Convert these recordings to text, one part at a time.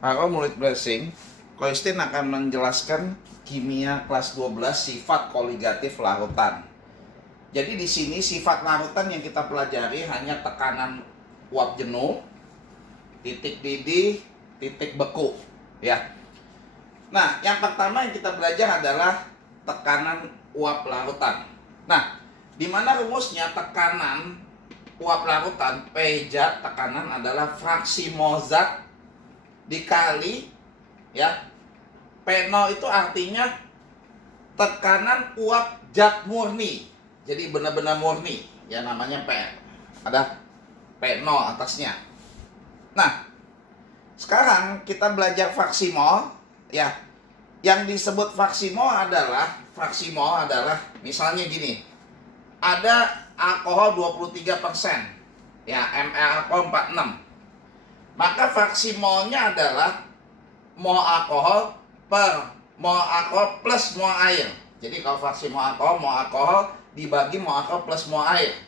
Halo murid Blessing, Koistin akan menjelaskan kimia kelas 12 sifat koligatif larutan. Jadi di sini sifat larutan yang kita pelajari hanya tekanan uap jenuh, titik didih, titik beku, ya. Nah, yang pertama yang kita belajar adalah tekanan uap larutan. Nah, di mana rumusnya tekanan uap larutan, P-zat tekanan adalah fraksi mol zat dikali, ya, P0 itu artinya tekanan uap zat murni. Jadi benar-benar murni, ya, namanya P. Ada P0 atasnya. Nah, sekarang kita belajar fraksi mol, ya. Yang disebut fraksi mol adalah misalnya gini. Ada alkohol 23%, ya, ml alkohol 46. Maka fraksi molnya adalah mol alkohol per mol alkohol plus mol air. Jadi kalau fraksi mol alkohol dibagi mol alkohol plus mol air.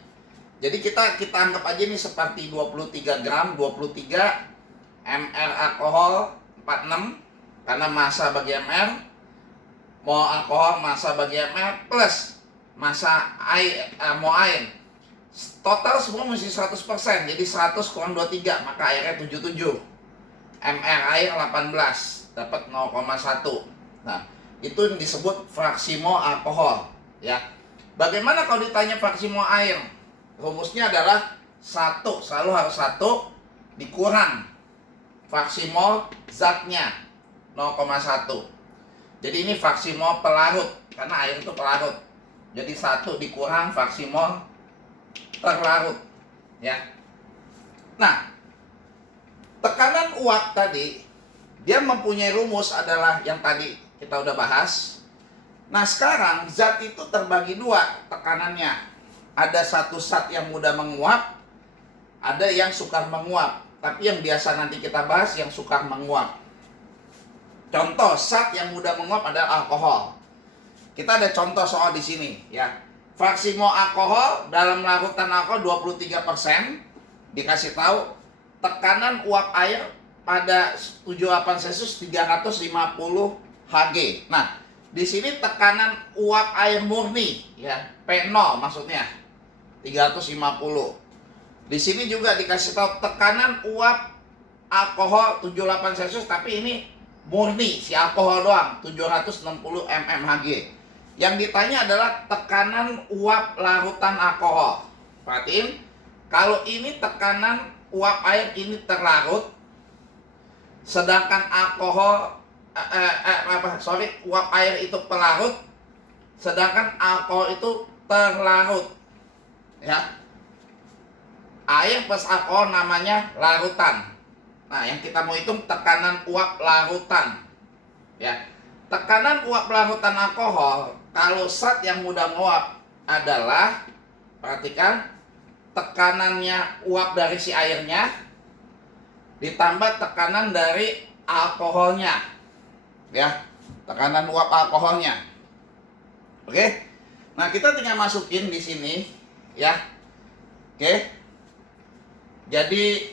Jadi kita anggap aja ini seperti 23 gram, 23 ml alkohol 46 karena massa bagi ml, mol alkohol massa bagi ml plus massa air, mol air. Total semua mesti 100%, jadi 100 kurang 23, maka airnya 77. ml air 18, dapat 0,1. Nah, itu yang disebut fraksi mol alkohol, ya. Bagaimana kalau ditanya fraksi mol air? Rumusnya adalah 1, selalu harus 1 dikurang fraksi mol zatnya 0,1. Jadi ini fraksi mol pelarut, karena air itu pelarut. Jadi 1 dikurang fraksi mol terlarut, ya. Nah, tekanan uap tadi dia mempunyai rumus adalah yang tadi kita udah bahas. Nah, sekarang zat itu terbagi dua tekanannya. Ada satu zat yang mudah menguap, ada yang sukar menguap. Tapi yang biasa nanti kita bahas yang sukar menguap. Contoh zat yang mudah menguap adalah alkohol. Kita ada contoh soal di sini, ya. Fraksi mol alkohol dalam larutan alkohol 23%, dikasih tahu tekanan uap air pada 78 Celcius 350 Hg. Nah, di sini tekanan uap air murni, ya, P0 maksudnya 350. Di sini juga dikasih tahu tekanan uap alkohol 78 Celcius, tapi ini murni si alkohol doang 760 mmHg. Yang ditanya adalah tekanan uap larutan alkohol. Perhatiin, kalau ini tekanan uap air ini terlarut, sedangkan alkohol uap air itu pelarut, sedangkan alkohol itu terlarut, ya. Air plus alkohol namanya larutan. Nah, yang kita mau hitung tekanan uap larutan, ya. Tekanan uap larutan alkohol, kalau zat yang mudah menguap adalah, perhatikan, tekanannya uap dari si airnya ditambah tekanan dari alkoholnya, ya, tekanan uap alkoholnya. Oke. Nah, kita tinggal masukin di sini, ya. Oke. Jadi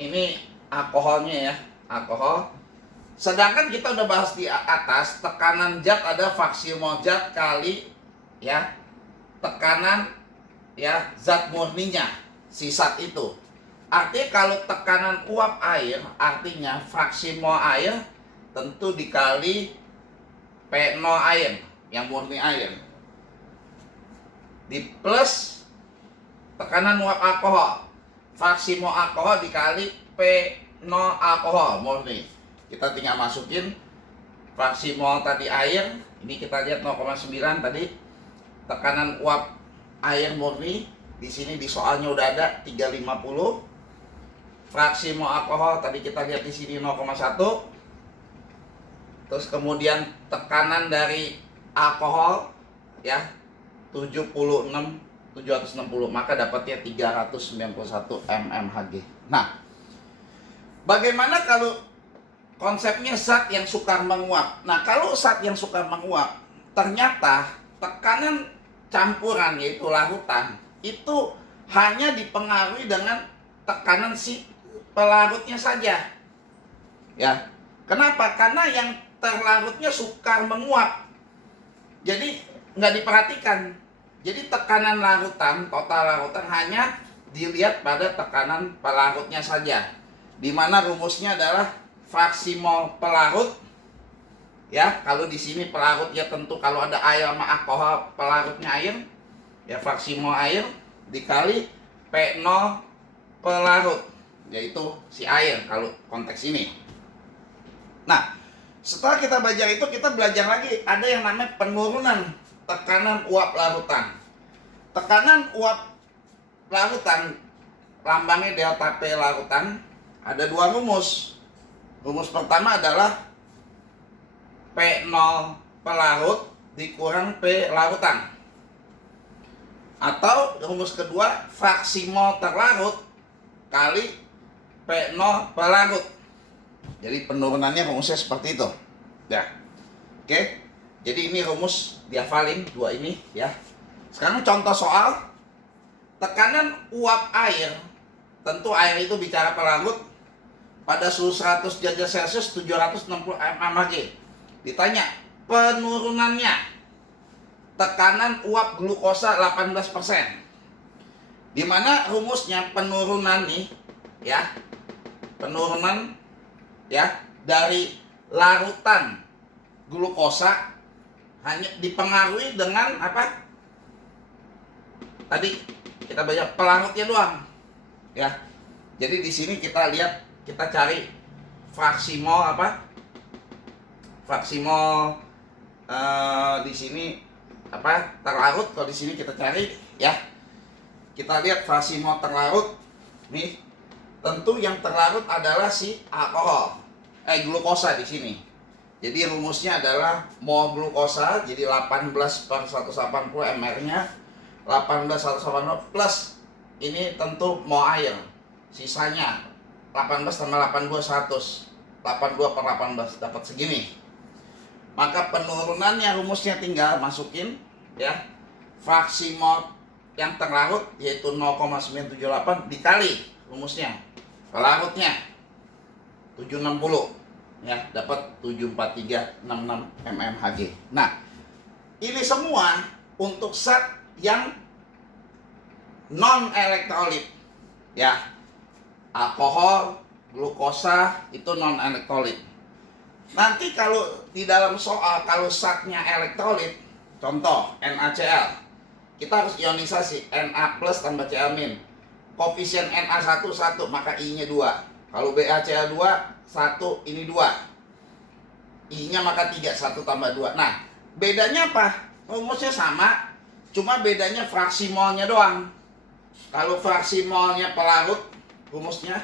ini alkoholnya, ya, alkohol. Sedangkan kita udah bahas di atas, tekanan zat ada fraksi mol zat kali, ya, tekanan, ya, zat murninya si zat itu. Artinya kalau tekanan uap air, artinya fraksi mol air tentu dikali P0 air, yang murni air, di plus tekanan uap alkohol, fraksi mol alkohol dikali P0 alkohol murni. Kita tinggal masukin fraksi mol tadi air, ini kita lihat 0,9 tadi. Tekanan uap air murni di sini di soalnya udah ada 350. Fraksi mol alkohol tadi kita lihat di sini 0,1. Terus kemudian tekanan dari alkohol, ya, 760, maka dapatnya 391 mmHg. Nah, bagaimana kalau konsepnya zat yang sukar menguap? Nah, kalau zat yang sukar menguap, ternyata tekanan campuran, yaitu larutan, itu hanya dipengaruhi dengan tekanan si pelarutnya saja. Ya. Kenapa? Karena yang terlarutnya sukar menguap. Jadi nggak diperhatikan. Jadi tekanan larutan, total larutan hanya dilihat pada tekanan pelarutnya saja. Di mana rumusnya adalah fraksi mol pelarut. Ya, kalau di sini pelarut ya tentu kalau ada air sama alkohol, pelarutnya air. Ya, fraksi mol air dikali P0 pelarut, yaitu si air kalau konteks ini. Nah, setelah kita belajar itu, kita belajar lagi ada yang namanya penurunan tekanan uap larutan. Tekanan uap larutan, lambangnya delta P larutan, ada dua rumus. Rumus pertama adalah P0 pelarut dikurang P larutan. Atau rumus kedua, fraksi mol terlarut kali P0 pelarut. Jadi penurunannya rumusnya seperti itu. Ya. Oke. Jadi ini rumus dihafalin dua ini ya. Sekarang contoh soal tekanan uap air. Tentu air itu bicara pelarut pada suhu 100 derajat Celcius 760 mmHg. Ditanya penurunannya. Tekanan uap glukosa 18%. Di mana rumusnya penurunan nih ya. Penurunan ya dari larutan glukosa hanya dipengaruhi dengan apa? Tadi kita baca pelarutnya doang. Ya. Jadi di sini kita lihat, kita cari fraksi mol apa? Fraksi mol di sini apa? Terlarut. Kalau di sini kita cari ya. Kita lihat fraksi mol terlarut. Nih, tentu yang terlarut adalah si alkohol. Glukosa di sini. Jadi rumusnya adalah mol glukosa, jadi 18/180 mR-nya 18/180 plus ini tentu mol air. Sisanya 18 tambah 82 100. 82/18 dapat segini. Maka penurunannya rumusnya tinggal masukin ya. Fraksi mol yang terlarut yaitu 0,978 dikali rumusnya pelarutnya 760 ya, dapat 74366 mmHg. Nah, ini semua untuk zat yang non elektrolit ya. Alkohol, glukosa itu non elektrolit. Nanti kalau di dalam soal kalau zatnya elektrolit, contoh NaCl, kita harus ionisasi Na plus tambah Cl min. Koefisien Na1 1, maka I-nya 2. Kalau BaCl2 1, ini 2. I-nya maka 3, 1 tambah 2. Nah, bedanya apa? Rumusnya sama, cuma bedanya fraksi molnya doang. Kalau fraksi molnya pelarut, rumusnya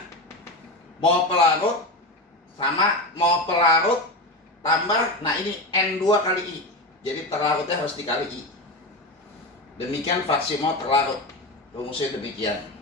mol pelarut sama mol pelarut tambah, nah ini N2 kali I. Jadi terlarutnya harus dikali I. Demikian fraksi mol terlarut. Rumusnya demikian.